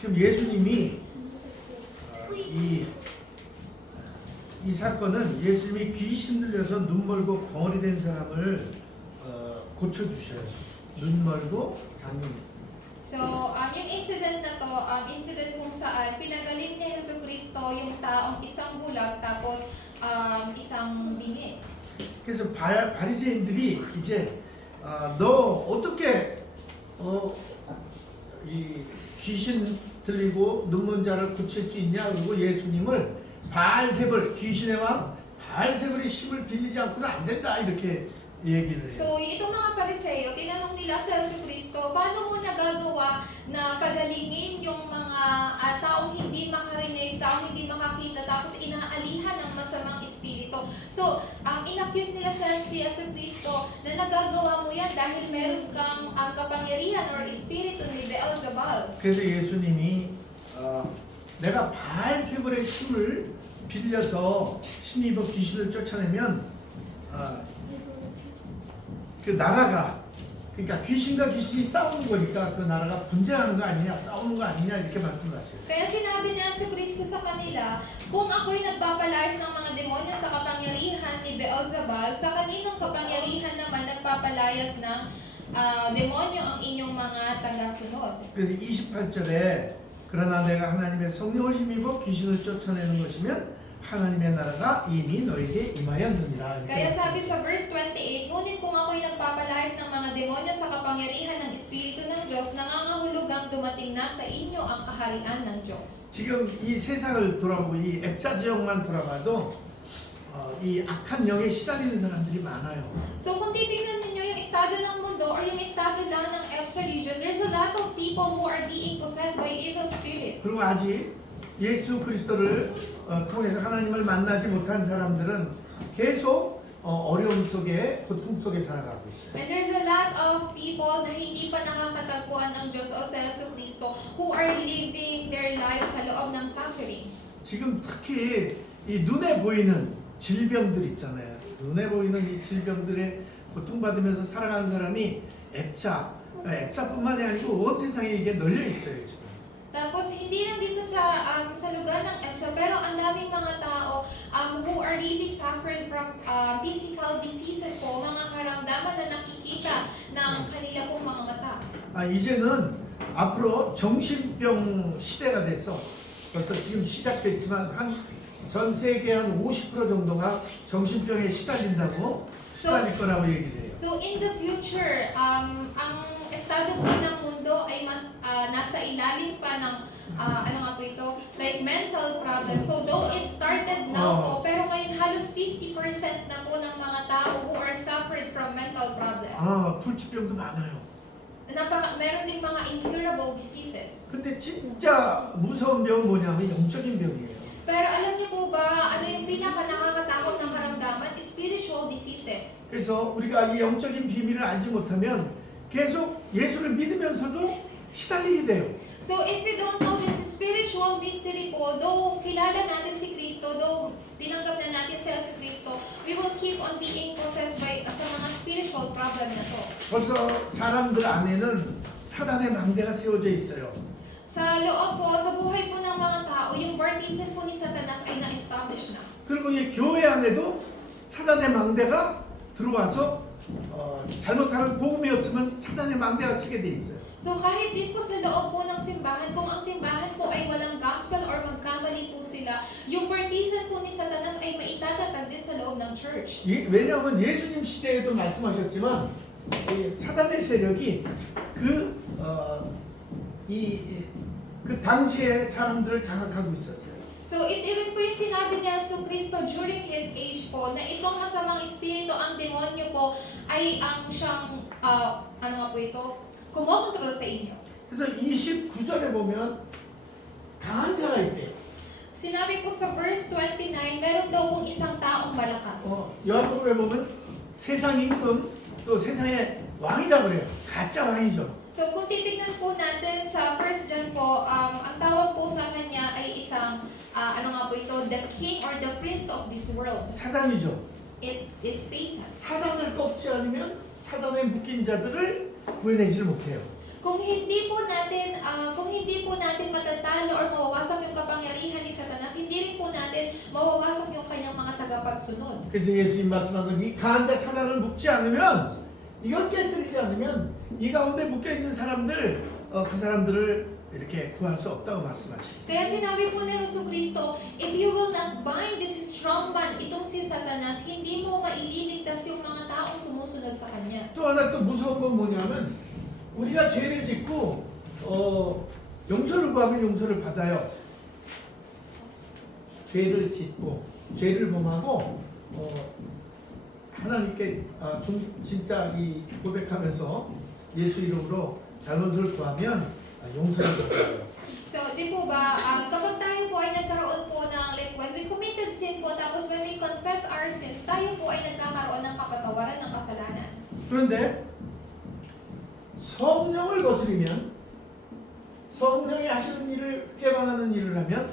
지금 예수님이 이 사건은 예수님이 귀신 들려서 눈 멀고 벙어리 된 사람을 고쳐주셔요. 눈 멀고 장님. So, yung incident na to, incident kung saan pinagaling ni Hesus Kristo yung taong isang bulag tapos isang bingi. 그래서 바리새인들이 이제 너 어떻게 이 귀신 들리고 눈먼 자를 고칠 수 있냐? 그리고 예수님을 바알세불 귀신의 왕 바알세불의 힘을 빌리지 않고는 안 된다 이렇게 얘기를 해요. So, itong mga Pariseo, tinanong nila sa Hesus Kristo, paano mo nagagawa na pagalingin yung mga taong hindi makarinig, taong hindi makakita, tapos inaalihan ng masamang espiritu. So, inaccuse nila si Hesus Kristo na nagagawa mo yan dahil meron kang kapangyarihan or espiritu ni Beelzebul. 그래서 예수님이 내가 바알세불의 힘을 빌려서 힘입어 귀신을 쫓아내면 그 나라가 그러니까 귀신과 귀신이 싸우는 거니까 그 나라가 분쟁하는 거 아니냐 싸우는 거 아니냐 이렇게 말씀하세요. Kaya sinabi niya si Kristo sa kanila, kung ako'y nagpapalayas ng mga demonyo sa kapangyarihan ni Beelzebul, sa kaninong kapangyarihan naman nagpapalayas ng demonyo ang inyong mga tagasunod? 그래서 28절에 그러나 내가 하나님의 성령을 힘입어 귀신을 쫓아내는 것이면 하나님의 나라가 이미 너에게 임하였느니라. Kaya sabi sa verse 28, ngunit kung ako'y nagpapalayas ng mga demonyo sa kapangyarihan ng Espiritu ng Diyos, nangangahulugang dumating na sa inyo ang kaharian ng Diyos. 지금 이 세상을 돌아보고 이 앱자 지역만 돌아봐도 이 악한 영에 시달리는 사람들이 많아요. So kung titingnan ninyo yung estado ng mundo or yung estado lang ng EPSA region, there's a lot of people who are being possessed by evil spirit. 그리고 아직 예수 그리스도를 통해서 하나님을 만나지 못한 사람들은 계속 어려움 속에 고통 속에 살아가고 있어요. And there's a lot of people na hindi pa nakakatagpuan ng Diyos o sa Yesu Cristo who are living their lives sa loob ng suffering. 지금 특히 이 눈에 보이는 질병들 있잖아요. 눈에 보이는 이 질병들에 고통받으면서 살아가는 사람이 앱사뿐만이 아니고 온 세상에 이게 널려 있어요. 지금. Tapos hindi lang dito sa lugar ng EPSA, pero ang daming mga tao who are really suffering from physical diseases po, mga karamdaman na nakikita ng kanila pong mga mata. 이제는 앞으로 정신병 시대가 돼서 벌써 지금 시작됐지만 전 세계 한 50% 정도가 정신병에 시달릴 거라고 얘기를 해요. So in the future, ang estado po ng mundo ay mas nasa ilalim pa ng ano nga po ito, like mental problem. So though it started now po, pero ngayon halos 50% na po ng mga tao who are suffered from mental problem. 불치병도 많아요. Meron ding mga incurable diseases. 근데 진짜 무서운 병은 뭐냐면 영적인 병이에요. Pero alam niyo po ba, ano yung pinaka nakakatakot na karamdaman? Spiritual diseases. 그래서 우리가 이 영적인 비밀을 알지 못하면 계속 예수를 믿으면서도 시달리게 돼요. So if we don't know this spiritual mystery po, though kilala natin si Kristo, though tinanggap na natin si Kristo, we will keep on being possessed by sa mga spiritual problem na to. 벌써 사람들 안에는 사단의 망대가 세워져 있어요. Sa loob po, sa buhay po ng mga tao, yung baptism po ni Satanas ay na-establish na. 그리고 이 교회 안에도 사단의 망대가 들어와서 잘못하면 복음이 없으면 사단의 망대가 쓰게 돼 있어요. So kahit din po sa loob po ng simbahan, kung ang simbahan po ay walang gospel or magkamali po sila, yung baptism po ni Satanas ay maitatatag din sa loob ng church. 왜냐하면 예수님 시대에도 말씀하셨지만 이 사단의 세력이 그 당시에 사람들을 장악하고 있었어요. So, even po yung sinabi niya sa Kristo during His age po, na itong masamang espiritu, ang demonyo po, ay ang siyang, ano nga po ito, kumokontrol sa inyo. 그래서 29절에 보면 강한 자가 있대요. Sinabi po sa verse 29, meron daw pong isang taong malakas. 요한복음에 보면 세상 임금 또 세상의 왕이라고 그래요. 가짜 왕이죠. So, kung titignan po natin sa 1 John po, ang tawag po sa kanya ay isang, ano nga po ito, the king or the prince of this world. 사단이죠. It is Satan. 사단을 꺾지 않으면 사단에 묶인 자들을 구해내지를 못해요. Kung hindi po natin matatalo or mawawasak yung kapangyarihan ni Satanas, hindi rin po natin mawawasak yung kanyang mga tagapagsunod. 그래서 예수님 말씀하는 이 가운데 사단을 묶지 않으면 이걸 깨뜨리지 않으면 이 가운데 묶여 있는 사람들 그 사람들을 이렇게 구할 수 없다고 말씀하시죠. Kaya sinabi po ni Jesucristo, if you will not bind this strong man, itong si Satanas, hindi mo maililigtas yung mga taong sumusunod sa kanya. 또 하나 또 무서운 건 뭐냐면 우리가 죄를 짓고 용서를 구하면 용서를 받아요. 죄를 짓고 죄를 범하고 하나님께 진짜 이 고백하면서 예수 이름으로 잘못을 구하면 용서를 받아요. So, di po ba, kapag tayo po ay nagkaroon po ng, like, when we committed sin po, tapos when we confess our sins, tayo po ay nagkakaroon ng kapatawaran ng kasalanan. 그런데 성령을 거스리면 성령이 하시는 일을 해방하는 일을 하면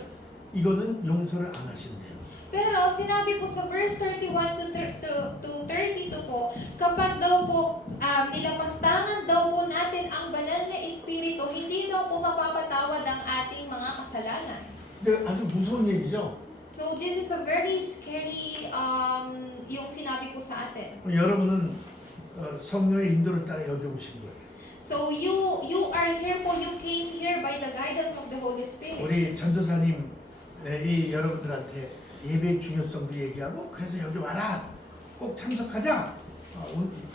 이거는 용서를 안 하신대요. Pero sinabi po sa verse 31 to 32 po, kapag daw po nilapastangan daw po natin ang banal na espiritu, hindi daw po mapapatawad ang ating mga kasalanan. 근데 아주 무서운 얘기죠. So this is a very scary yung sinabi po sa atin. 여러분은 성령의 인도를 따라 여기 오신 거예요. So you are here po, you came here by the guidance of the Holy Spirit. 우리 전도사님이 여러분들한테 예배의 중요성도 얘기하고 그래서 여기 와라 꼭 참석하자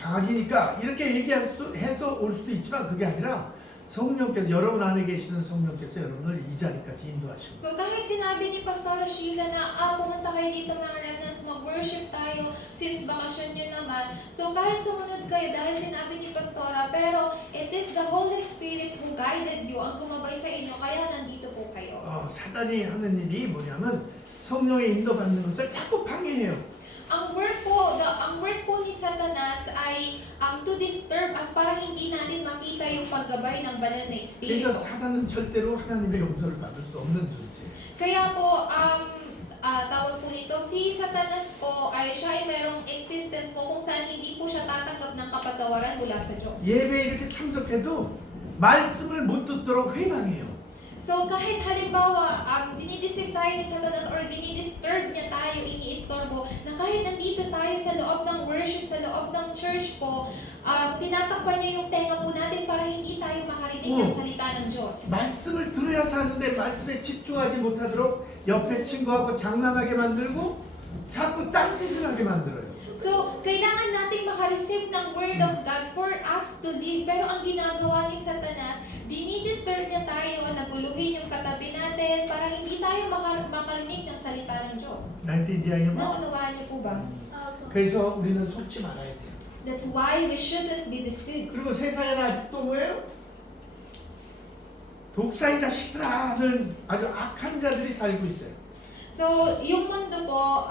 방학이니까 이렇게 해서 올 수도 있지만 그게 아니라 성령께서 여러분 안에 계시는 성령께서 여러분을 이 자리까지 인도하시고. So kahit sinabi ni Pastor Sheila na pumunta kayo dito mga remnants, mag-worship tayo since bakasyon nyo naman. So kahit sumunod kayo dahil sinabi ni Pastora, pero it is the Holy Spirit who guided you, ang gumabay sa inyo, kaya nandito po kayo. 사단이 하는 일이 뭐냐면 성령의 인도받는 것을 자꾸 방해해요. Ang work po ni Satanas ay to disturb us para hindi natin makita yung paggabay ng banal na 그래서 espiritu. 사단은 절대로 하나님의 용서를 받을 수 없는 존재. Kaya po tawag po nito, si Satanas po ay siya ay merong existence po kung saan hindi po siya tatanggap ng kapatawaran mula sa Diyos. 예배에 이렇게 참석해도 말씀을 못 듣도록 회방해요. So kahit halimbawa dinidisip tayo ni Satanas or dinidisturb niya tayo, iniistorbo, na kahit nandito tayo sa loob ng worship, sa loob ng church po, tinatakpan niya yung tenga po natin para hindi tayo makarinig ng salita ng Diyos. 말씀을 들어야 사는데 말씀에 집중하지 못하도록 옆에 친구하고 장난하게 만들고 자꾸 딴짓을 하게 만들어요. So, kailangan nating makareceive ng Word of God for us to live. Pero ang ginagawa ni Satanas, dinidisturb niya tayo, naguluhin yung katabi natin para hindi tayo makarinig ng salita ng Diyos. 나인티인지아요? Naunawaan niyo po ba? 그래서 우리는 속지 말아야 돼요. That's why we shouldn't be deceived. 그리고 세상에는 아직도 뭐예요? 독사의 자식들아 하는 아주 악한 자들이 살고 있어요. So, yung mundo po,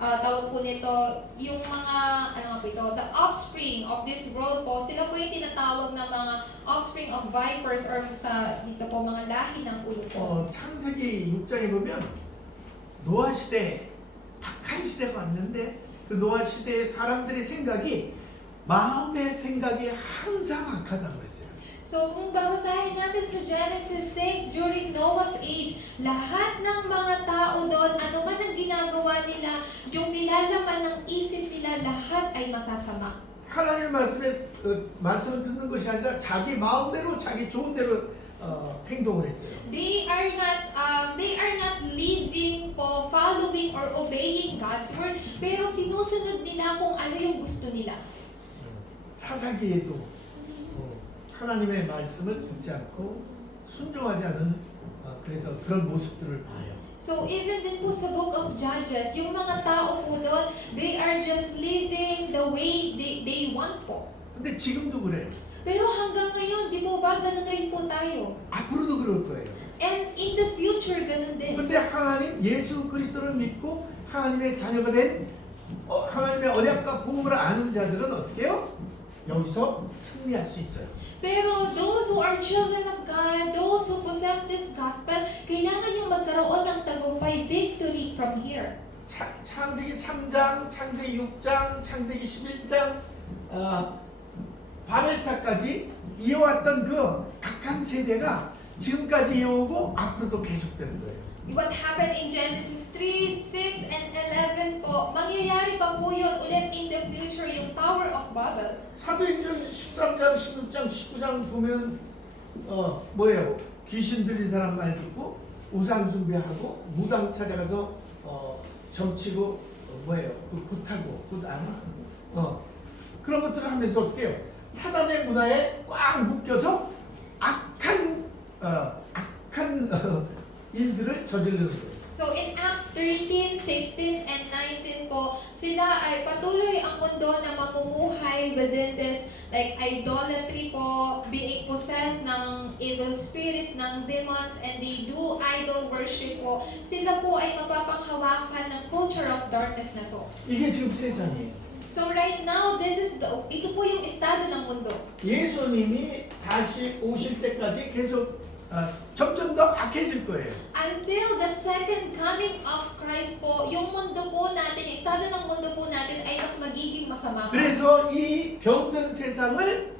tawag po nito, yung mga, ano nga po ito, the offspring of this world po, sila po yung tinatawag na mga offspring of vipers or sa dito po, mga lahi ng ulo po. 창세기 6장에 보면 노아 시대, 악한 시대가 왔는데 그 노아 시대의 사람들의 생각이 마음의 생각이 항상 악하다고 그랬어요. So, kung babasahin natin sa Genesis 6, during Noah's age, lahat ng mga tao doon, ano man ang ginagawa nila, yung nilalaman ng isip nila, lahat ay masasama. 하나님의 말씀을 듣는 것이 아니라 자기 마음대로 자기 좋은 대로 행동을 했어요. They are not living po, following or obeying God's word, pero sinusunod nila kung ano yung gusto nila. 사사기에도 하나님의 말씀을 듣지 않고 순종하지 않은 그래서 그런 모습들을 봐요. So even din po sa book of Judges, yung mga tao po doon, they are just living the way they want po. 근데 지금도 그래요. Pero hanggang ngayon, di po ba ganun rin po tayo? 앞으로도 그럴 거예요. And in the future, ganun din. 근데 하나님 예수 그리스도를 믿고 하나님의 자녀가 된 하나님의 언약과 복음을 아는 자들은 어떻게 해요? 여기서 승리할 수 있어요. Pero those who are children of God, those who possess this gospel, kailangan yung magkaroon ng tagumpay, victory from here. 창세기 3장, 창세기 6장, 창세기 11장 바벨탑까지 이어왔던 그 악한 세대가 지금까지 이어오고 앞으로도 계속되는 거예요. What happened in Genesis 3, 6, and 11 po, mangyayari pa po yun ulit in the future, yung Tower of Babel. 사도행전 13장, 16장, 19장 보면 뭐예요? 귀신 들린 사람 말 듣고 우상 숭배하고 무당 찾아가서 점치고 뭐예요? 그 굿하고 굿 아마 그런 것들을 하면서 어떻게 해요? 사단의 문화에 꽉 묶여서 악한 일들을 저지르는 거예요. So in Acts 13, 16, and 19 po, sila ay patuloy ang mundo na mamumuhay within this like idolatry po, being possessed ng evil spirits, ng demons, and they do idol worship po. Sila po ay mapapanghawakan ng culture of darkness na to. 이게 지금 세상이에요. So right now, ito po yung estado ng mundo. 예수님이 다시 오실 때까지 계속 점점 더 악해질 거예요. Until the second coming of Christ po, yung mundo po natin, yung estado ng mundo po natin ay mas magiging masama. 그래서 이 병든 세상을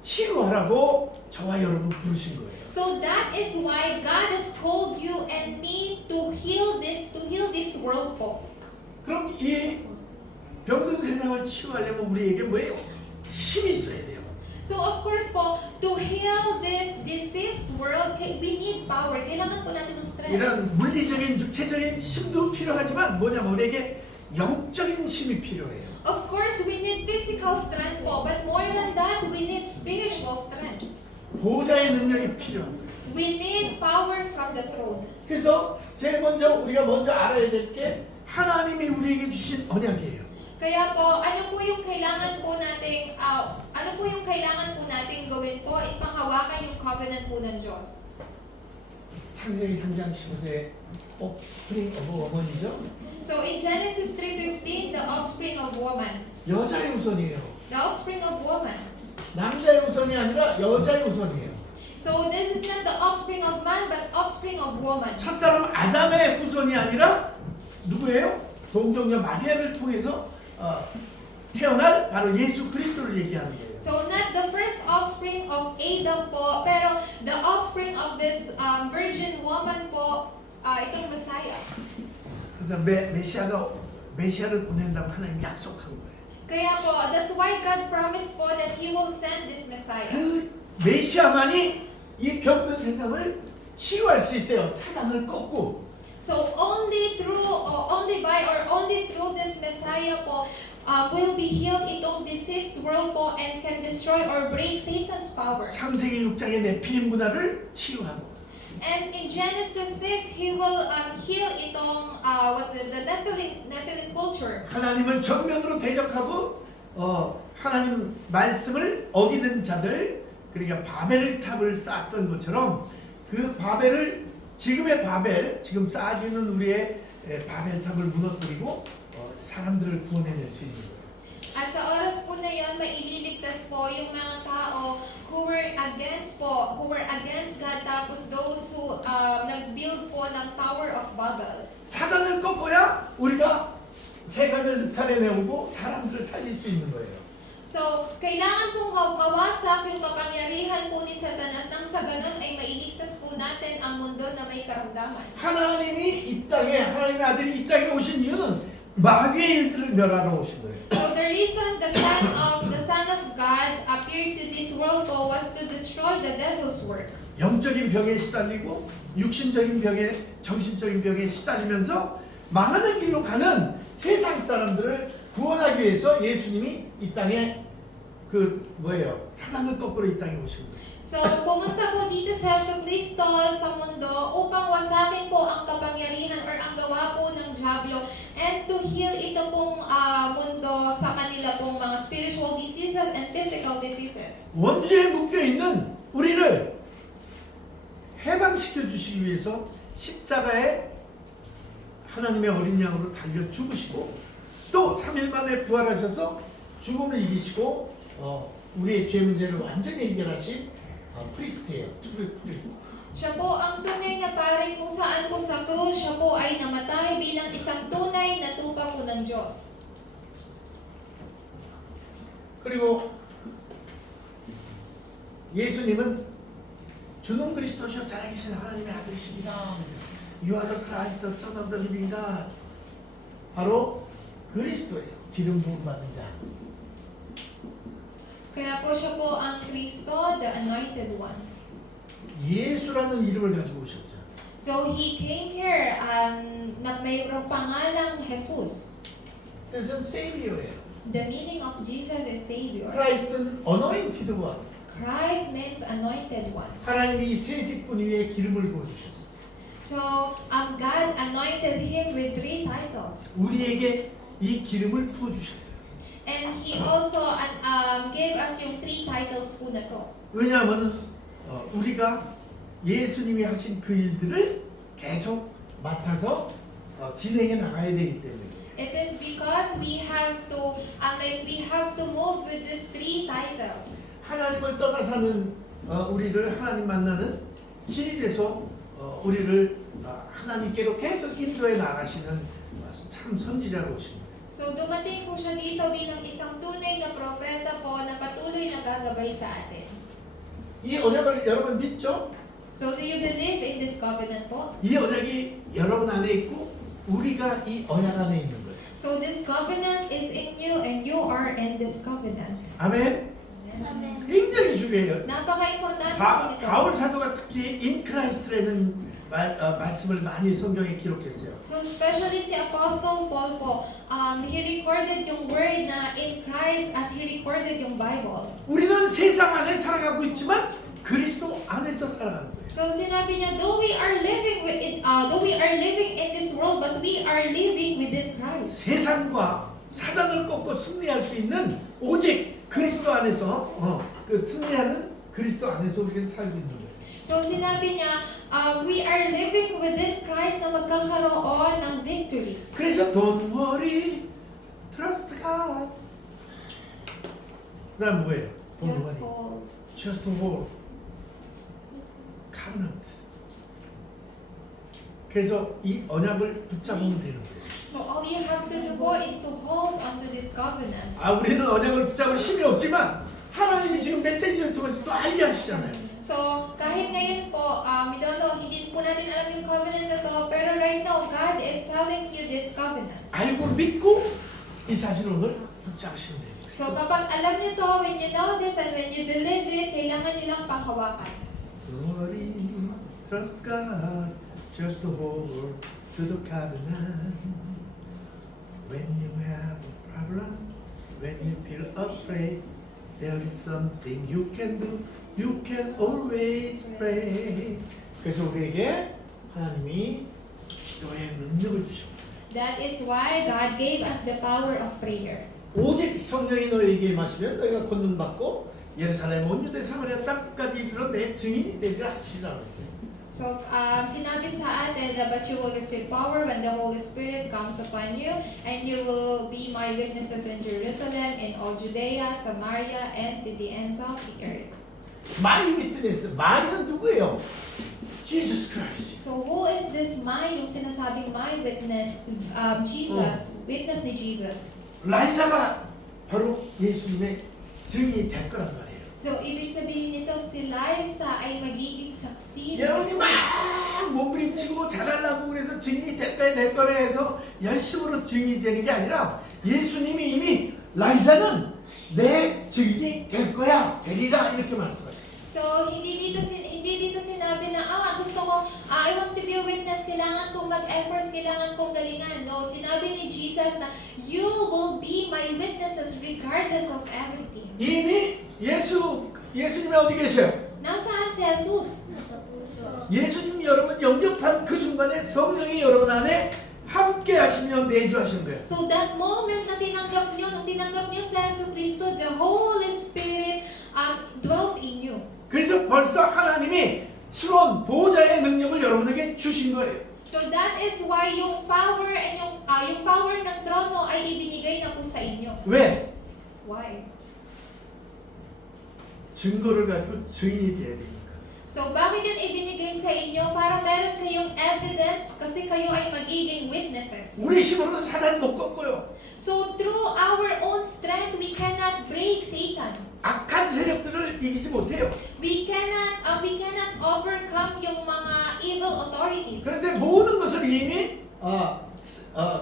치유하라고 저와 여러분 부르신 거예요. So that is why God has called you and me to heal this world po. 그럼 이 병든 세상을 치유하려면 우리에게 뭐예요? 힘이 있어야 돼요. So of course po, to heal this diseased world, we need power. Kailangan po natin ng strength. 이런 물리적인 육체적인 힘도 필요하지만 뭐냐면 우리에게 영적인 힘이 필요해요. Of course, we need physical strength po, but more than that, we need spiritual strength. 보호자의 능력이 필요합니다. We need power from the throne. 그래서 제일 먼저 우리가 먼저 알아야 될 게 하나님이 우리에게 주신 언약이에요. Kaya po, ano po yung kailangan po nating gawin po is panghawakan yung covenant po ng Diyos. 창세기 3장 15절에 offspring of a woman이죠. So in Genesis 3:15, the offspring of woman. 여자의 우선이에요. The offspring of woman. 남자의 우선이 아니라 여자의 우선이에요. So this is not the offspring of man, but offspring of woman. 첫사람 아담의 후손이 아니라 누구예요? 동정녀 마리아를 통해서 태어날 바로 예수 그리스도를 얘기하는 거예요. So not the first offspring of Adam po, pero the offspring of this virgin woman po, itong Messiah. 그래서 메시아를 보낸다고 하나님이 약속한 거예요. Kaya po, that's why God promised po that He will send this Messiah. 그 메시아만이 이 병든 세상을 치유할 수 있어요. 사단을 꺾고. So only through this Messiah po will be healed itong diseased world po and can destroy or break Satan's power. 창세기 6장의 네피림 문화를 치유하고. And in Genesis 6, He will heal itong the Nephilim culture. 하나님을 정면으로 대적하고 하나님 말씀을 어기는 자들, 그러니까 바벨 탑을 쌓았던 것처럼 그 바벨을 지금의 바벨, 지금 쌓아지는 우리의 바벨 탑을 무너뜨리고 사람들을 구원해낼 수 있는 거예요. At sa oras po na yon, maililigtas po yung mga tao who were against God, tapos those who nag-build po ng Tower of Babel. 사단을 꺾어야 우리가 세간을 늑탈해내오고 사람들을 살릴 수 있는 거예요. So, kailangan pong mawasak yung kapangyarihan po ni Satanas nang sa ganun ay mailigtas po natin ang mundo na may karamdaman. 하나님이 이 땅에 하나님의 아들이 이 땅에 오신 이유는 마귀의 일들을 멸하러 오신 거예요. So the reason the Son of God appeared to this world po was to destroy the devil's work. 영적인 병에 시달리고 육신적인 병에 정신적인 병에 시달리면서 망하는 길로 가는 세상 사람들을 구원하기 위해서 예수님이 이 땅에 사단을 거꾸로 이 땅에 오신 거예요. So pumunta po dito sa Jesucristo sa mundo upang wasakin po ang kapangyarihan or ang gawa po ng Diablo and to heal ito pong mundo sa kanila pong mga spiritual diseases and physical diseases. 원죄에 묶여 있는 우리를 해방시켜 주시기 위해서 십자가에 하나님의 어린 양으로 달려 죽으시고 또 3일 만에 부활하셔서 죽음을 이기시고 우리의 죄 문제를 완전히 해결하신 프리스트예요. 프리스트. Siya po ang tunay na pari kung saan po sa krus siya po ay namatay bilang isang tunay na tupa po ng Diyos. 그리고 예수님은 주는 그리스도시요 살아계신 하나님의 아들이십니다. You are the Christ, the Son of the living God. 바로 그리스도예요. 기름 부음 받은 자. Kaya po siya po ang Kristo, the Anointed One. 예수라는 이름을 가지고 오셨죠. So He came here na mayroong pangalang Jesus. 그래서 Savior예요. The meaning of Jesus is Savior. Christ는 Anointed One. Christ means Anointed One. 하나님이 세 직분 위에 기름을 부어주셨어요. So God anointed Him with 3 titles. 우리에게 이 기름을 부어주셨어요. And He also gave us yung 3 titles po na to. 왜냐하면 우리가 예수님이 하신 그 일들을 계속 맡아서 진행해 나가야 되기 때문에. It is because we have to move with these 3 titles. 하나님을 떠나 사는 우리를 하나님 만나는 길이 돼서 우리를 하나님께로 계속 인도해 나가시는 참 선지자로 오신 거예요. So dumating po siya dito bilang isang tunay na propeta po na patuloy na gagabay sa atin. 이 언약을 여러분 믿죠? So do you believe in this covenant po? 이 언약이 여러분 안에 있고 우리가 이 언약 안에 있는 거예요. So this covenant is in you and you are in this covenant. 아멘. Amen. 굉장히 중요해요. Napaka-importante din ito. 바울 사도가 특히 in Christ라는 말씀을 많이 성경에 기록했어요. So especially si Apostle Paul po, he recorded yung word na in Christ as he recorded yung Bible. 우리는 세상 안에 살아가고 있지만 그리스도 안에서 살아가는 거예요. So sinabi niya, though we are living in this world, but we are living within Christ. 세상과 사단을 꺾고 승리할 수 있는 오직 그리스도 안에서 그 승리하는 그리스도 안에서 우리는 살고 있는 거예요. So sinabi niya, we are living within Christ na magkakaroon ng victory. 그래서 don't worry, trust God. 그다음 뭐예요? Don't Just worry, hold. just hold. covenant. 그래서 이 언약을 붙잡으면 되는 거예요. So all you have to do po is to hold onto this covenant. 우리는 언약을 붙잡을 힘이 없지만 하나님이 지금 메시지를 통해서 또 알게 하시잖아요. So kahit ngayon po, we don't know, hindi po natin alam yung covenant na to, pero right now, God is telling you this covenant. 알고 믿고 이 사실을 오늘 붙잡으시면 돼요. So kapag alam niyo to, when you know this and when you believe it, kailangan niyo lang panghawakan. Don't worry, trust God, just hold to the covenant. When you have a problem, when you feel afraid, there is something you can do. You can always pray. 그래서 우리에게 하나님이 기도의 능력을 주십니다. That is why God gave us the power of prayer. 오직 성령이 너희에게 임하시면 너희가 권능받고 예루살렘 온 유대 사마리아 땅 끝까지 이르러 내 증인이 되리라 하시라고 했어요. So, sinabi sa atin that but you will receive power when the Holy Spirit comes upon you, and you will be my witnesses in Jerusalem, in all Judea, Samaria, and to the ends of the earth. My witness, my는 누구예요? Jesus Christ. So, who is this my, yung sinasabing my witness, Jesus, witness ni Jesus? 라이사가 바로 예수님의 증인이 될 거란 말이에요. So, ibig sabihin nito, si Liza ay magiging saksi ni 여러분이 Jesus. 막 몸부림치고 잘하려고 그래서 증인이 될 거라 해서 열심으로 증인이 되는 게 아니라 예수님이 이미 라이사는 내 증인이 될 거야, 되리라 이렇게 말씀하셨어요. So, hindi dito sinabi na, gusto ko, I want to be a witness, kailangan kong mag-efforts, kailangan kong galingan. No, sinabi ni Jesus na, you will be my witnesses regardless of everything. 이미 예수님이 어디 계셔요? Nasaan si Jesus? 예수님 여러분 영접한 그 순간에 성령이 여러분 안에 함께 하시며 내주하신 거예요. So that moment na tinanggap nyo, nung tinanggap nyo si Jesus Cristo, the Holy Spirit dwells in you. 그래서 벌써 하나님이 수론 보호자의 능력을 여러분에게 주신 거예요. So that is why yung power and yung power ng trono ay ibinigay na po sa inyo. 왜? Why? 증거를 가지고 증인이 돼야 되니까. So, bakit yun ibinigay sa inyo? Para meron kayong evidence kasi kayo ay magiging witnesses. 우리 힘으로는 사단 못 꺾어요. So, through our own strength, we cannot break Satan. 악한 세력들을 이기지 못해요. We cannot overcome yung mga evil authorities. 그런데 모든 것을 이미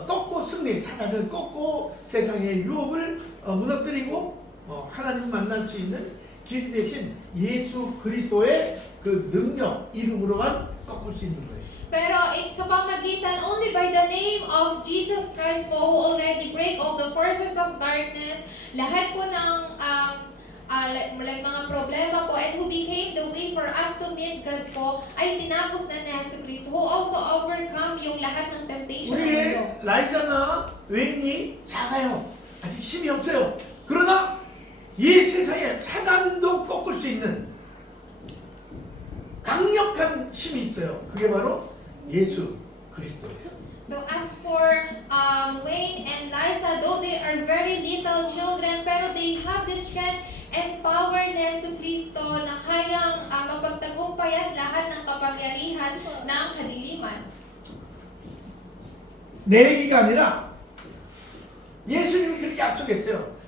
꺾고 승리, 사단을 꺾고 세상의 유혹을 무너뜨리고 하나님 만날 수 있는 길 대신 예수 그리스도의 그 능력 이름으로만 꺾을 수 있는 거예요. Pero sa pamagitan only by the name of Jesus Christ po who already break all the forces of darkness, lahat po ng like mga problema po and who became the way for us to meet God po ay tinapos na ni Yesu Cristo who also overcome yung lahat ng temptation ng mundo. 우리의 라이자나 외인이 작아요. 아직 힘이 없어요. 그러나 이 세상에 사단도 꺾을 수 있는 강력한 힘이 있어요. 그게 바로 예수 그리스도예요. So as for Wayne and Liza, though they are very little children, pero they have the strength and power ni Yesu Cristo na kayang mapagtagumpayan lahat ng kapangyarihan ng kadiliman. 내 얘기가 아니라 예수님이 그렇게 약속했어요.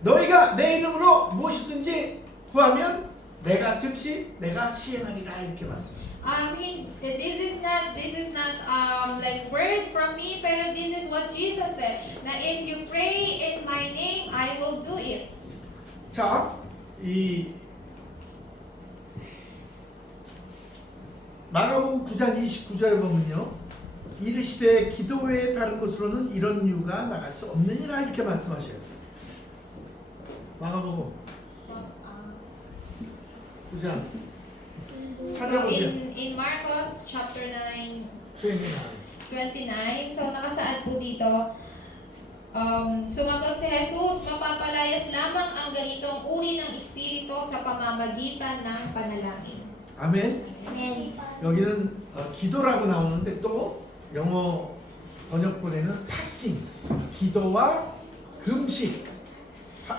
너희가 내 이름으로 무엇이든지 구하면 내가 즉시 내가 시행하리라 이렇게 말씀해요. This is not like word from me, pero this is what Jesus said. Na if you pray in my name, I will do it. 자, 이 마가복음 9장 29절에 보면요. 이르시되 기도 외에 다른 곳으로는 이런 유가 나갈 수 없느니라 이렇게 말씀하셔요. 마가복음 9장 So in Marcos chapter 9, 29, so nakasaad po dito, sumagot si Jesus, mapapalayas lamang ang ganitong uri ng espiritu sa pamamagitan ng panalangin. 아멘. 아멘. 여기는 기도라고 나오는데 또 영어 번역본에는 파스팅, 기도와 금식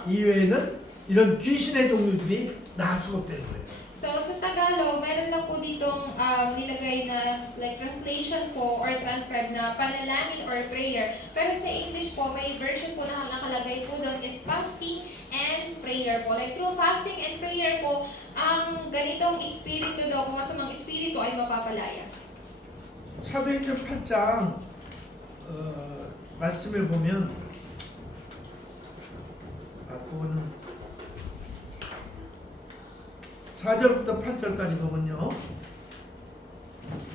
이외에는 이런 귀신의 종류들이 나수업되는 거예요. So sa Tagalog, meron lang po ditong nilagay na like translation po or transcribe na panalangin or prayer. Pero sa English po, may version po na nakalagay po doon is fasting and prayer po. Like through fasting and prayer po, ang ganitong espiritu daw, kung masamang espiritu ay mapapalayas. 사도행전 8장 말씀을 보면 그거는 4절부터 8절까지 보면요.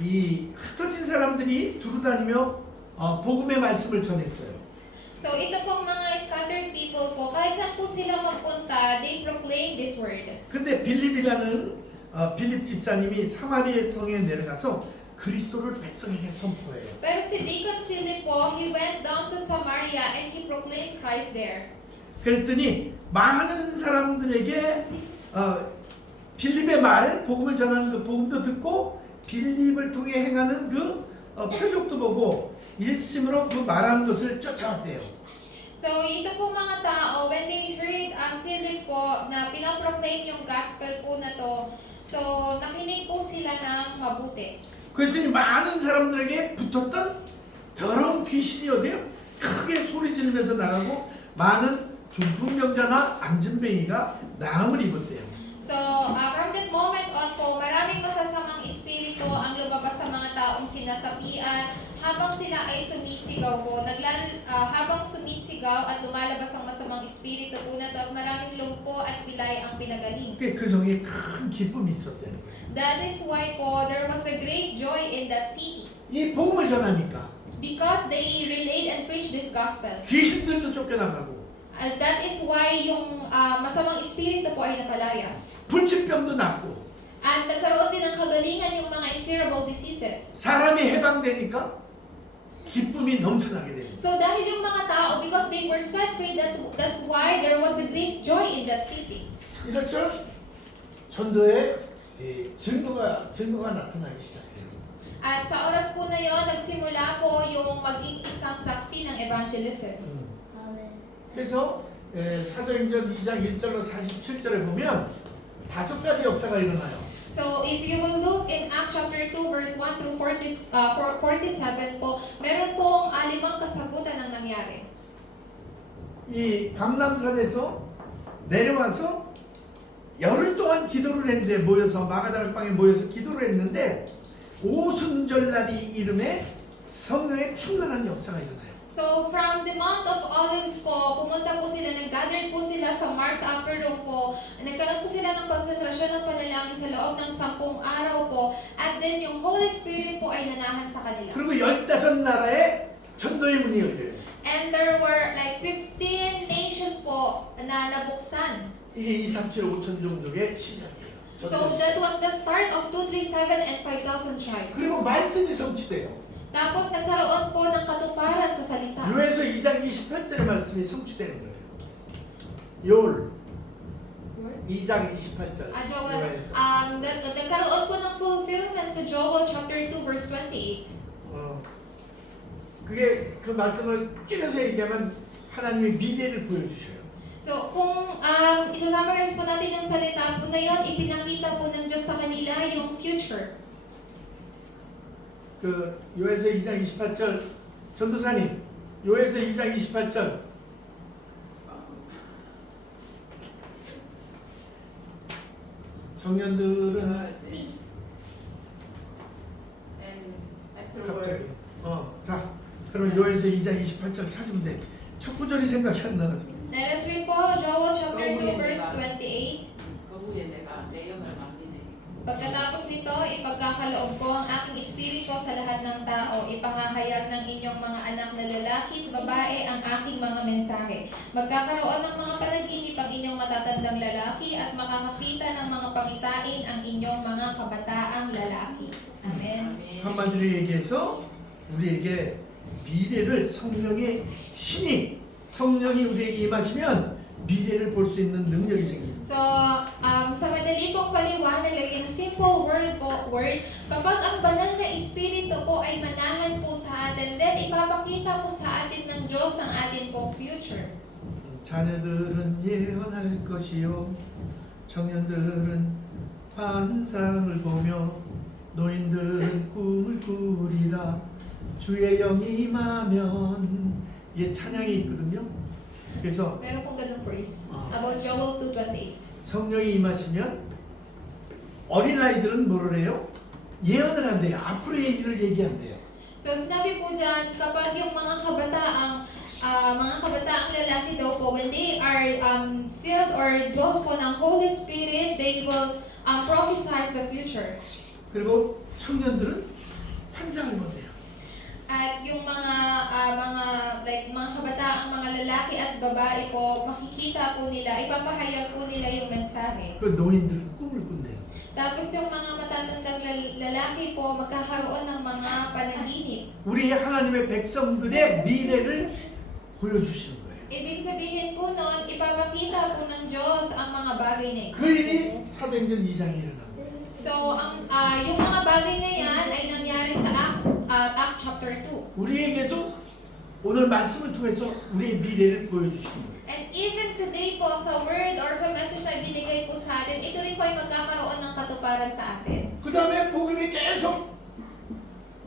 이 흩어진 사람들이 두루다니며 복음의 말씀을 전했어요. So ito pong mga scattered people po, kahit saan po sila magpunta, they proclaim this word. 근데 빌립이라는 빌립 집사님이 사마리아 성에 내려가서 그리스도를 백성에게 선포해요. Pero si Deacon Philip po, he went down to Samaria and he proclaimed Christ there. 그랬더니 많은 사람들에게 빌립의 말, 복음을 전하는 그 복음도 듣고 빌립을 통해 행하는 그 표적도 보고 일심으로 그 말하는 것을 쫓아왔대요. So ito po mga tao, when they heard Philip po na pinaproclaim yung gospel po na to, so nakinig po sila ng mabuti. 그랬더니 많은 사람들에게 붙었던 더러운 귀신이 어디요? 크게 소리 지르면서 나가고 많은 중풍병자나 안진뱅이가 나음을 입었대요. So from that moment on po, maraming masasamang espiritu ang lumabas sa mga taong sinasapian habang sila ay sumisigaw po. Habang sumisigaw at lumalabas ang masamang espiritu po na to at maraming lumpo at pilay ang pinagaling. 그 성에 큰 기쁨이 있었대요. That is why po there was a great joy in that city. 이 복음을 전하니까 Because they relayed and preached this gospel. 귀신들도 쫓겨나가고 And that is why yung masamang espiritu po ay napalayas. 불치병도 낫고 At nagkaroon din ng kagalingan yung mga incurable diseases. 사람이 해방되니까 기쁨이 넘쳐나게 돼요. So dahil yung mga tao, because they were set free, that's why there was a great joy in that city. 이렇죠? 전도에 증거가 나타나기 시작해요. At sa oras po na yon, nagsimula po yung maging isang saksi ng evangelism. 아멘. 그래서 사도행전 2장 1절로 47절에 보면 5가지 역사가 일어나요. So if you will look in Acts chapter 2 verse 1 through 47 po, meron pong 5 kasagutan ang nangyari. 이 감람산에서 내려와서 열흘 동안 기도를 했는데 모여서 마가다락방에 모여서 기도를 했는데 오순절날이 이름에 성령의 충만한 역사가 일어나요. So from the Mount of Olives po, pumunta po sila, nag-gather po sila sa Mark's Upper Room po. Nagkaroon po sila ng konsentrasyon ng panalangin sa loob ng 10 araw po. At then yung Holy Spirit po ay nanahan sa kanila. 그리고 15나라에 전도의 문이 열려요. And there were like 15 nations po na nabuksan. 이게 237 5천 종족의 시작이에요. So that was the start of 237 and 5,000 tribes. 그리고 말씀이 성취돼요. Tapos nagkaroon po ng katuparan sa salita. 요에서 2장 28절의 말씀이 성취되는 거예요. 요울 2장 28절. Joel, 요엘에서. nagkaroon po ng fulfillment sa Joel chapter 2 verse 28. 그게 그 말씀을 줄여서 얘기하면 하나님의 미래를 보여주셔요. So kung isa-summarize po natin yung salita po na yun, ipinakita po ng Diyos sa kanila yung future. 그 요에서 2장 28절 전도사님 요에서 2장 28절 청년들은 And 갑자기 afterward, 자 그럼 요에서 2장 28절 찾으면 돼. 첫 구절이 생각이 안 나가지고 Let us read po Joel chapter 2 verse 28. 그 후에 내가 내용을 만비네. Pagkatapos nito, ipagkakaloob ko ang aking espiritu sa lahat ng tao. Ipahahayag ng inyong mga anak na lalaki at babae ang aking mga mensahe. Magkakaroon ng mga panaginip ang inyong matatandang lalaki at makakakita ng mga pangitain ang inyong mga kabataang lalaki. Amen. 한마디로 얘기해서 우리에게 미래를 성령의 신이 성령이 우리에게 임하시면 미래를 볼 수 있는 능력이 생깁니다. So, sa madali pong paliwanag, like in simple word, kapag ang banal na espiritu po ay manahan po sa atin, then ipapakita po sa atin ng Diyos ang atin pong future. 자녀들은 예언할 것이요 청년들은 환상을 보며 노인들은 꿈을 꾸리라 주의 영이 임하면 이게 찬양이 있거든요. 그래서 Meron pong ganung praise about Joel 2:28. 성령이 임하시면 어린아이들은 뭐를 해요? 예언을 한대요. 앞으로의 일을 얘기한대요. So, sinabi po dyan, kapag yung mga kabataang lalaki daw po, when they are filled or dwells po ng Holy Spirit, they will prophesize the future. 그리고 청년들은 환상을 본대요. At yung mga kabataang mga lalaki at babae po, makikita po nila, ipapahayag po nila yung mensahe. 그 노인들은 꿈을 꾼대요. Tapos yung mga matatandang lalaki po, magkakaroon ng mga panaginip. 우리 하나님의 백성들의 미래를 보여주시는 거예요. Ibig sabihin po nun, ipapakita po ng Diyos ang mga bagay na ito. 그 일이 사도행전 2장에 일어납니다. So, yung mga bagay na yan ay nangyari sa Acts chapter 2. 우리에게도 오늘 말씀을 통해서 우리의 미래를 보여주시는 거예요. And even today po, sa word or sa message na binigay po sa atin, ito rin po ay magkakaroon ng katuparan sa atin. 그 다음에 복음이 계속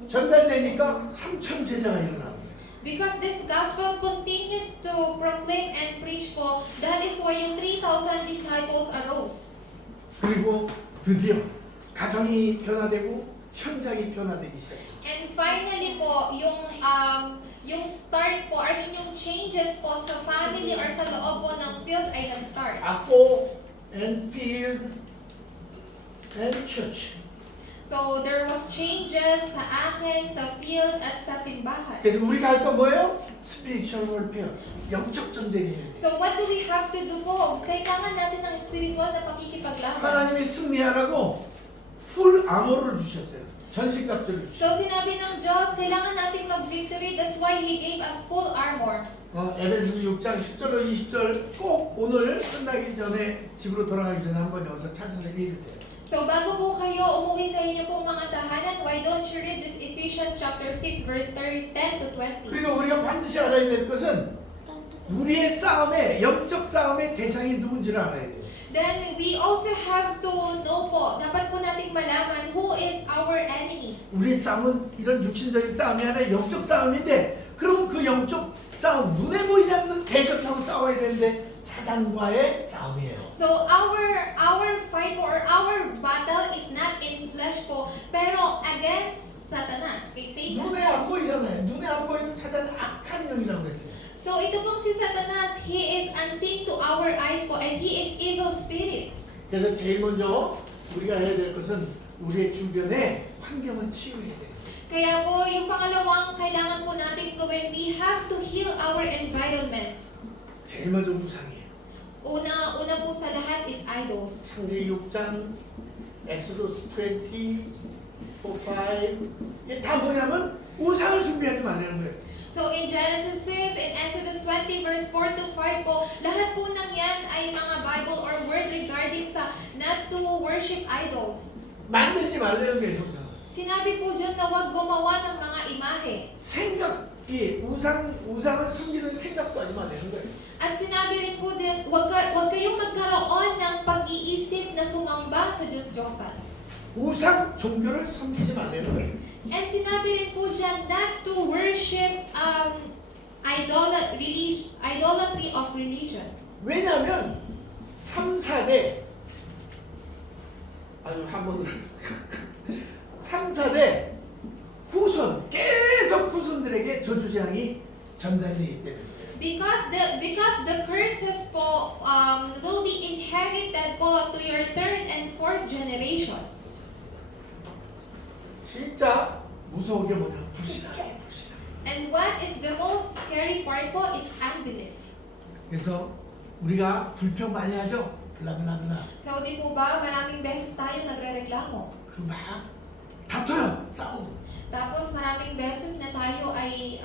전달되니까 3천 제자가 일어나는 거예요. Because this gospel continues to proclaim and preach po, that is why yung 3,000 disciples arose. 그리고 드디어 가정이 변화되고 현장이 변화되기 시작해요. And finally po, yung start po, I mean yung changes po sa family or sa loob po ng field ay nag-start. Apple and field and church. So there was changes sa akin, sa field at sa simbahan. 그래서 우리가 할 건 뭐예요? Spiritual warfare, 영적 전쟁이에요. So what do we have to do po? Kailangan natin ng spiritual na pakikipaglaban. 하나님이 승리하라고 풀 아모를 주셨어요. 전신갑주를 주셨어요. So sinabi ng Diyos, kailangan nating mag-victory. That's why He gave us full armor. 에베소서 6장 10절로 20절 꼭 오늘 끝나기 전에 집으로 돌아가기 전에 한번 여기서 찾아서 읽으세요. So bago po kayo umuwi sa inyo pong mga tahanan, why don't you read this Ephesians chapter 6 verse 10 to 20? 그리고 우리가 반드시 알아야 될 것은 우리의 싸움의 영적 싸움의 대상이 누군지를 알아야 돼요. Then we also have to know po, dapat po nating malaman who is our enemy. 우리의 싸움은 이런 육신적인 싸움이 아니라 영적 싸움인데 그럼 그 영적 싸움 눈에 보이지 않는 대적하고 싸워야 되는데 사단과의 싸움이에요. So our fight or our battle is not in flesh po, pero against Satanas, kay Satan. 눈에 안 보이잖아요. 눈에 안 보이는 사단은 악한 영이라고 했어요. So ito pong si Satanas, he is unseen to our eyes po and he is evil spirit. 그래서 제일 먼저 우리가 해야 될 것은 우리의 주변의 환경을 치유해야 돼요. Kaya po, yung pangalawang kailangan po natin gawin, we have to heal our environment. 제일 먼저 우상이에요. Una po sa lahat is idols. 창세기 6장, 엑소더스 20, 5, 이게 다 뭐냐면 우상을 숭배하지 말라는 거예요. So in Genesis 6, in Exodus 20 verse 4 to 5 po, lahat po ng yan ay mga Bible or word regarding sa not to worship idols. 만들지 말라는 거예요. Sinabi po dyan na huwag gumawa ng mga imahe. 생각이 우상을 숨기는 생각도 하지 말라는 거예요. At sinabi rin po din, huwag kayong magkaroon ng pag-iisip na sumamba sa Diyos-Diyosan. 우상 종교를 섬기지 말라는 거예요. And sinabi rin po dyan not to worship idolatry of religion. 왜냐하면 3, 4대 아주 한번 3, 4대 후손 계속 후손들에게 저주재앙이 전달되기 때문에 Because the curses po will be inherited po to your third and fourth generation. 진짜 무서운 게 뭐냐? 불신앙. And what is the most scary part po is unbelief. 그래서 우리가 불평 많이 하죠. 블라블라블라. So di po ba maraming beses tayo nagrereklamo? 그리고 막 다퉈요. 싸우고. Tapos maraming beses na tayo ay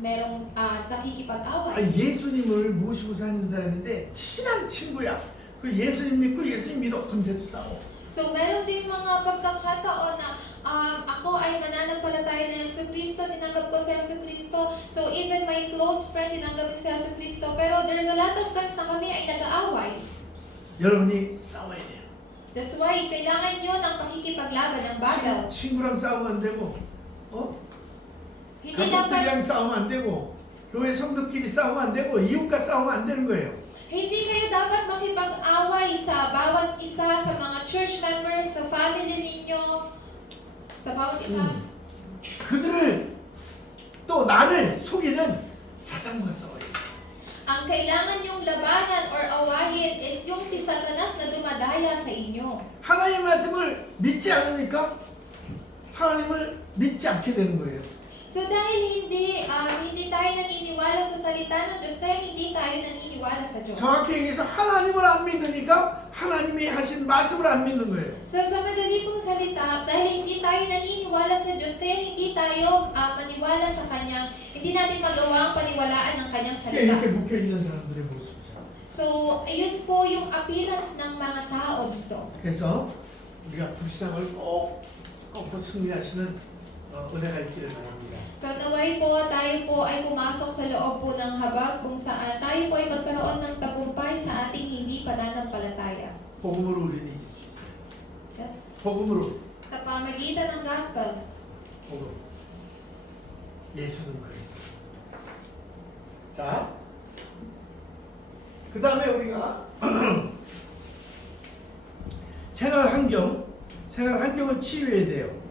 merong nakikipag-away. 예수님을 모시고 사는 사람인데 친한 친구야. 그 예수님 믿고 예수님 믿어. 근데도 싸워. So meron din mga pagkakataon na ako ay mananampalataya na Yesu Cristo, tinanggap ko si Yesu Cristo. So even my close friend, tinanggap din si Yesu Cristo. Pero there's a lot of times na kami ay nag-aaway. 여러분이 싸워야 돼요. That's why kailangan nyo ng pakikipaglaban ng battle. 친구랑 싸우면 안 되고, Hindi dapat 가족들이랑 싸우면 안 되고, 교회 성도끼리 싸우면 안 되고, 이웃과 싸우면 안 되는 거예요. hindi kayo dapat makipag-away sa bawat isa, sa mga church members, sa family ninyo, sa bawat isa. 그들을 또 나를 속이는 사단과 싸워요. Ang kailangan yung labanan or awayin is yung si Satanas na dumadaya sa inyo. 하나님의 말씀을 믿지 않으니까 하나님을 믿지 않게 되는 거예요. So dahil hindi tayo naniniwala sa salita ng Diyos, kaya hindi tayo naniniwala sa Diyos. 정확히 얘기해서 하나님을 안 믿으니까 하나님이 하신 말씀을 안 믿는 거예요. So sa madali pong salita, dahil hindi tayo naniniwala sa Diyos, kaya hindi tayo maniwala sa Kanyang, hindi natin magawa ang paniwalaan ng Kanyang 이게 salita. 이렇게 묶여있는 사람들의 모습이죠. So, ayun po yung appearance ng mga tao dito. 그래서 우리가 불신앙을 꼭 승리하시는 은혜가 있기를 바랍니다. So, naway po, tayo po ay pumasok sa loob po ng habag kung saan tayo po ay magkaroon ng tagumpay sa ating hindi pananampalataya. 복음으로 우리는 이길 수 있어요. Yeah? 복음으로. Sa pamagitan ng gospel. 복음. 예수는 그리스도. 자, 그 다음에 우리가 생활 환경을 치유해야 돼요.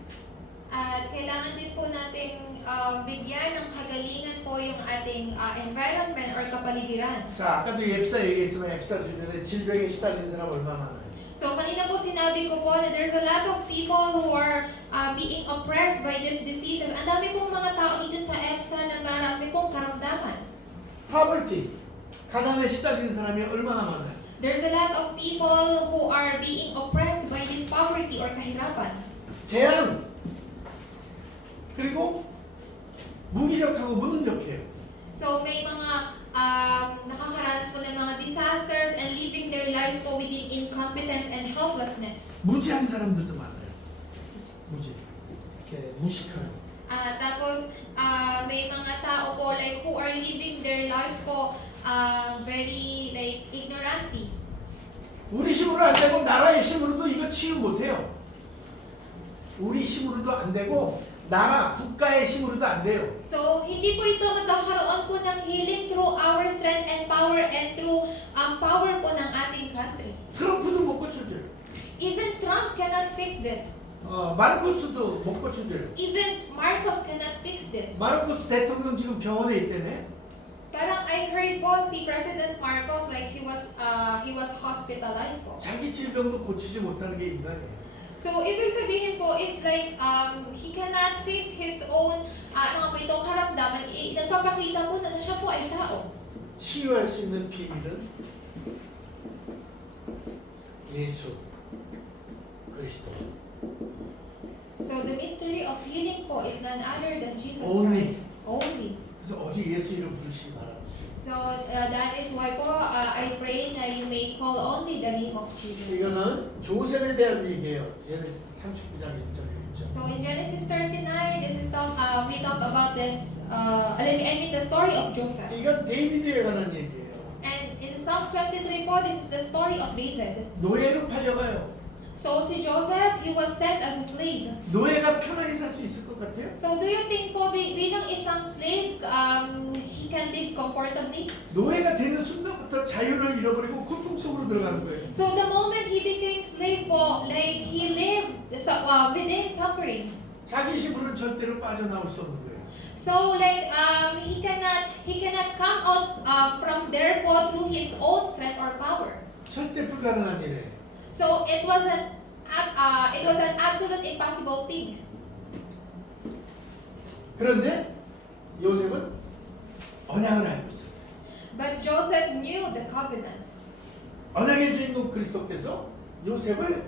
At kailangan din po nating bigyan ng kagalingan po yung ating environment or kapaligiran. 자, 아까도 앱사 얘기했지만 앱사 주변에 질병에 시달리는 사람 얼마나 많아요. So kanina po sinabi ko po na there's a lot of people who are being oppressed by these diseases. Ang dami pong mga tao dito sa EPSA na marami pong karamdaman. 파벌티, 가난에 시달리는 사람이 얼마나 많아요. There's a lot of people who are being oppressed by this poverty or kahirapan. 재앙, 그리고 무기력하고 무능력해요. So may mga nakakaranas po ng mga disasters and living their lives po within incompetence and helplessness. 무지한 사람들도 많아요. 무지, 이렇게 무식한. Tapos may mga tao po like who are living their lives po very like ignorantly. 우리 힘으로 안 되고 나라의 힘으로도 이거 치유 못해요. 우리 힘으로도 안 되고 나라, 국가의 힘으로도 안 돼요. So, hindi po ito magkakaroon po ng healing through our strength and through power po ng ating country. 트럼프도 못 고쳐줘요. Even Trump cannot fix this. 마르코스도 못 고쳐줘요. Even Marcos cannot fix this. 마르코스 대통령 지금 병원에 있대네. Parang I heard po si President Marcos like he was hospitalized po. 자기 질병도 고치지 못하는 게 인간이에요. So ibig sabihin po if like he cannot fix his own ano nga po itong karamdaman, nagpapakita po na siya po ay tao. 치유할 수 있는 비밀은 예수 그리스도. So the mystery of healing po is none other than Jesus Only. Christ. Only. 그래서 어제 예수 이름 부르시기 바랍니다. So that is why po I pray that you may call only the name of Jesus. 이거는 조셉에 대한 얘기예요. 제네시스 39장 1절. So in Genesis 39, this is we talk about this. I mean the story of Joseph. 이건 데이비드에 관한 얘기예요. And in Psalms 23 po, this is the story of David. 노예로 팔려가요. So si Joseph, he was sent as a slave. 노예가 편하게 살 수 있을 것 같아요? So do you think po bilang isang slave, he can live comfortably? 노예가 되는 순간부터 자유를 잃어버리고 고통 속으로 들어가는 거예요. So the moment he became slave po, like he lived within suffering. 자기 힘으로는 절대로 빠져나올 수 없는 거예요. So like he cannot come out from there po through his own strength or power. 절대 불가능한 일이에요. So it was an absolute impossible thing. 그런데 요셉은 언약을 알고 있었어요. But Joseph knew the covenant. 언약의 주인공 그리스도께서 요셉을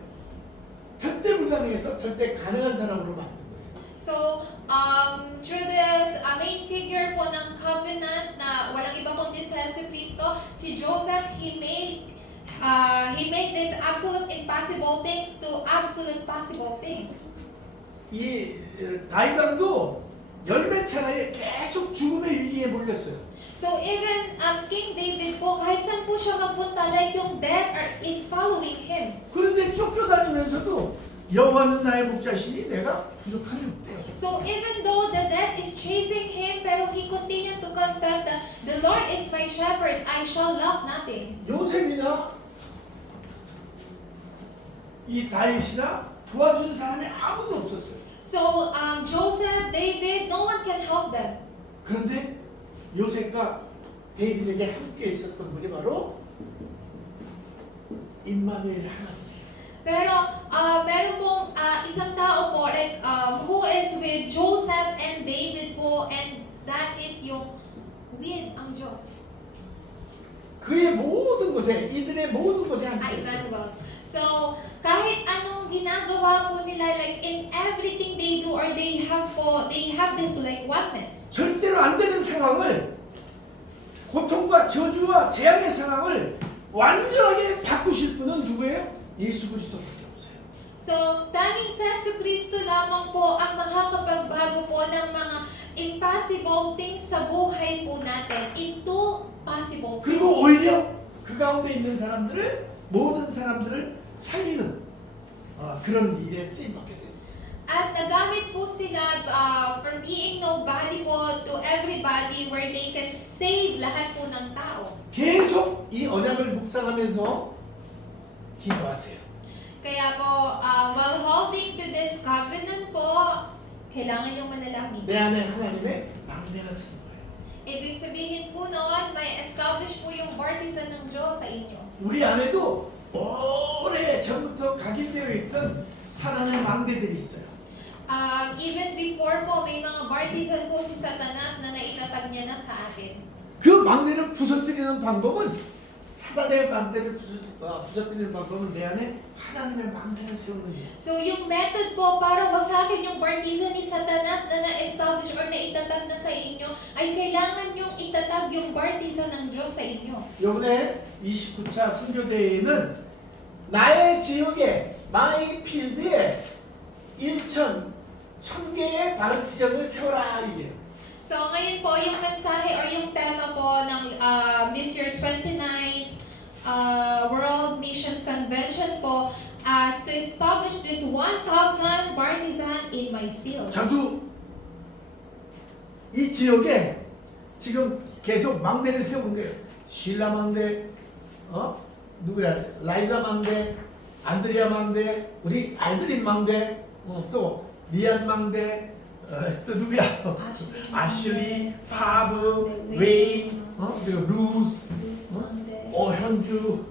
절대 불가능해서 절대 가능한 사람으로 만든 거예요. So, through this main figure po ng covenant na walang iba kundi si Jesucristo, si Joseph, he made this absolute impossible things to absolute possible things. 이 다윗 왕도 열매 차례에 계속 죽음의 위기에 몰렸어요. So even King David po, kahit saan po siya magpunta, like yung death is following him. 그런데 쫓겨다니면서도 여호와는 나의 목자시니 내가 부족함이 없대요. So even though the death is chasing him, pero he continued to confess that the Lord is my shepherd, I shall lack nothing. 요셉이나 이 다윗이나 도와준 사람이 아무도 없었어요. So Joseph, David, no one can help them. 그런데 요셉과 데이빗에게 함께 있었던 분이 바로 임마누엘 하나님. Pero meron pong isang tao po like who is with Joseph and David po, and that is yung with ang Diyos. 그의 모든 곳에 이들의 모든 곳에 함께 있어요. Emmanuel. So kahit anong ginagawa po nila, like in everything they do or they have this like oneness. 절대로 안 되는 상황을 고통과 저주와 재앙의 상황을 완전하게 바꾸실 분은 누구예요? 예수 그리스도밖에 없어요. So tanging sa Jesucristo lamang po ang makakapagbago po ng mga impossible things sa buhay po natin into possible things. 그리고 오히려 그 가운데 있는 사람들을 모든 사람들을 살리는 그런 일에 쓰임받게 돼요. At nagamit po sila from being nobody po to everybody where they can save lahat po ng tao. 계속 이 언약을 묵상하면서 기도하세요. Kaya po, while holding to this covenant po, kailangan yung manalangin. 내 안에 하나님의 망대가 쓰는 거예요. Ibig sabihin po noon, may establish po yung partisan ng Diyos sa inyo. 우리 안에도 오래 전부터 각인되어 있던 사단의 망대들이 있어요. Even before po, may mga partisan po si Satanas na naitatag niya na sa atin. 그 망대를 부서뜨리는 방법은 사단의 망대를 부서뜨리는 방법은 내 안에 하나님의 망대를 세우는 거예요. So yung method po para wasakin yung partisan ni Satanas na na-establish or naitatag na sa inyo, ay kailangan yung itatag yung partisan ng Diyos sa inyo. 이번에 29차 선교대회에는 나의 지역에 마이 필드에 1,000개의 바르티전을 세워라 이게요. So ngayon po yung mensahe or yung tema po ng this year 29 World Mission Convention po as to establish this 1,000 partisan in my field. 저도 이 지역에 지금 계속 망대를 세운 거예요. 실라 망대, 누구야? 라이자 망대, 안드리아 망대, 우리 알드린 망대, 또 리안 망대, 또 누구야? 아슐리, 파브, 웨인, 그리고 루스, 현주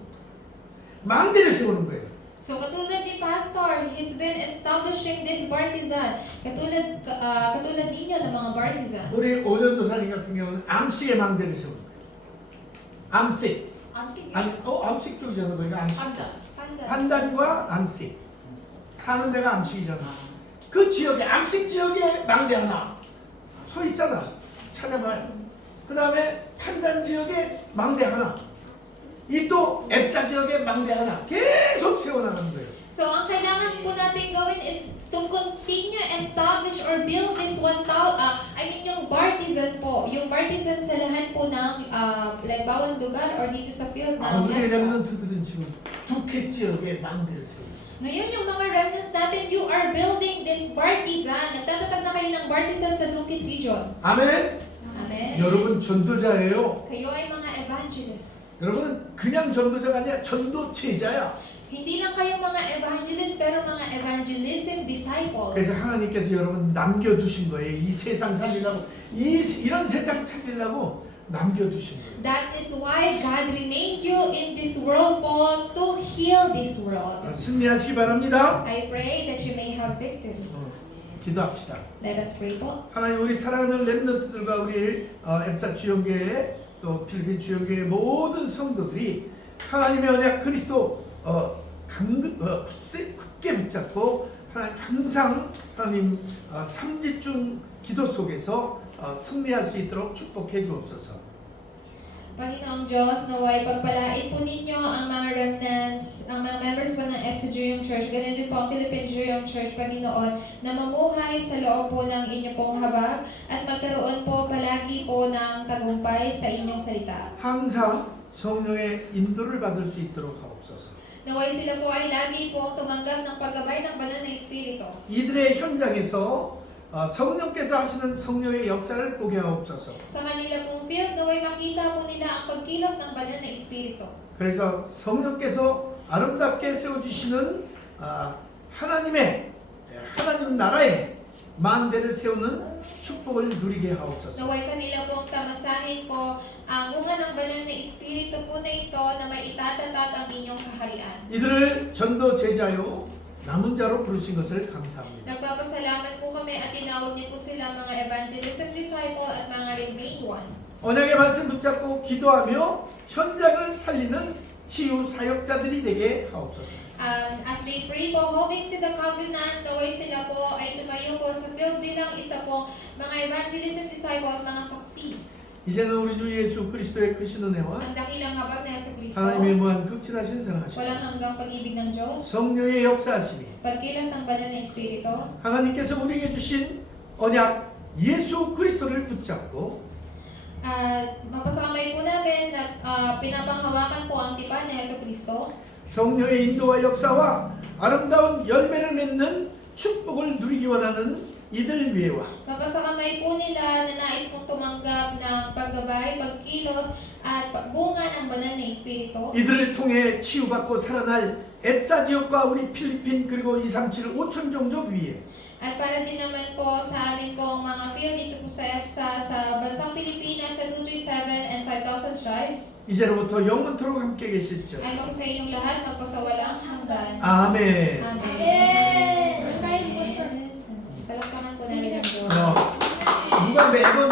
망대를 세우는 거예요. So katulad ni Pastor, he's been establishing this partisan. Katulad ninyo ng mga partisan. 우리 오전도사님 같은 경우는 암식의 망대를 세우는 거예요. 암식. Amsig. 암식 쪽이잖아. 그러니까 암식. 판단. Pandan. 판단과 암식. 사는 데가 암식이잖아. 그 지역에 암식 지역에 망대 하나 서 있잖아. 찾아봐요. 그 다음에 판단 지역에 망대 하나. 이 또 앱자 지역에 망대 하나. 계속 세워나가는 거예요. So ang kailangan po natin gawin is to continue establish or build this 1,000, yung partisan po. Yung partisan sa lahat po ng like bawat lugar or dito sa field ng 우리 EDSA. 렘넌트들은 지금 두개 지역에 망대를 세우고 Ngayon, yung mga remnants natin, you are building this partisan. Nagtatatag na kayo ng partisan sa Duquit region. 아멘. Amen. 여러분 전도자예요. Kayo ay mga evangelist. 여러분은 그냥 전도자가 아니라 전도제자야. Hindi lang kayo mga evangelist, pero mga evangelism disciple. 그래서 하나님께서 여러분 남겨두신 거예요. 이 세상 살리려고 이런 세상 살리려고 남겨두신 거예요. That is why God remained you in this world po to heal this world. 승리하시기 바랍니다. I pray that you may have victory. 기도합시다. Let us pray po. 하나님 우리 사랑하는 렘넌트들과 우리 앱사 주영교회 또 필리핀 주영교회 모든 성도들이 하나님의 언약 그리스도 굳게 붙잡고 하나님 항상 하나님 삼집중 기도 속에서 승리할 수 있도록 축복해 주옵소서. Panginoong Diyos, naway pagpalain po ninyo ang mga remnants, ang mga members po ng EPSA Juriyong Church, ganun din po ang Philippine Juriyong Church, Panginoon, na mamuhay sa loob po ng inyong pong habag at magkaroon po palagi po ng tagumpay sa inyong salita. 항상 성령의 인도를 받을 수 있도록 하옵소서. Naway sila po ay lagi po tumanggap ng paggabay ng banal na Espiritu. 이들의 현장에서 성령께서 하시는 성령의 역사를 보게 하옵소서. Sa kanila pong field, naway makita po nila ang pagkilos ng banal na Espiritu. 그래서 성령께서 아름답게 세워주시는 하나님 나라의 만대를 세우는 축복을 누리게 하옵소서. Naway kanila pong tamasahin po ang bunga ng banal na Espiritu po na ito na may itatatag ang inyong kaharian. 이들을 전도 제자요 남은 자로 부르신 것을 감사합니다. Nagpapasalamat po kami at tinawag niyo po sila mga evangelism disciple at mga remained one. 언약의 말씀 붙잡고 기도하며 현장을 살리는 치유 사역자들이 되게 하옵소서. As they pray po, holding to the covenant, naway sila po ay tumayo po sa field bilang isa po mga evangelism disciple at mga saksi. 이제는 우리 주 예수 그리스도의 크신 은혜와 Ang dakilang habag na Yesu Kristo, 하나님의 무한 극진하신 사랑하심 walang hanggang pag-ibig ng Diyos, 성령의 역사하심이 pagkilos ng banal na Espiritu, 하나님께서 우리에게 주신 언약 예수 그리스도를 붙잡고 at mapasakamay po namin at pinapanghawakan po ang tipan ni Yesu Kristo, 성령의 인도와 역사와 아름다운 열매를 맺는 축복을 누리기 원하는 이들 위에와 mapasakamay po nila na nais pong tumanggap ng paggabay, pagkilos, at bunga ng banal na Espiritu. 이들을 통해 치유받고 살아날 앱사 지역과 우리 필리핀 그리고 237 5천 종족 위에 At para din naman po sa amin pong mga field dito po sa EPSA sa bansang Pilipinas sa 237 and 5,000 tribes. 이제로부터 영원토록 함께 계실지어다. Ay po sa inyong lahat magpasawalang hanggan. 아멘. Amen. Palakpakan po namin ang Diyos. 누가 매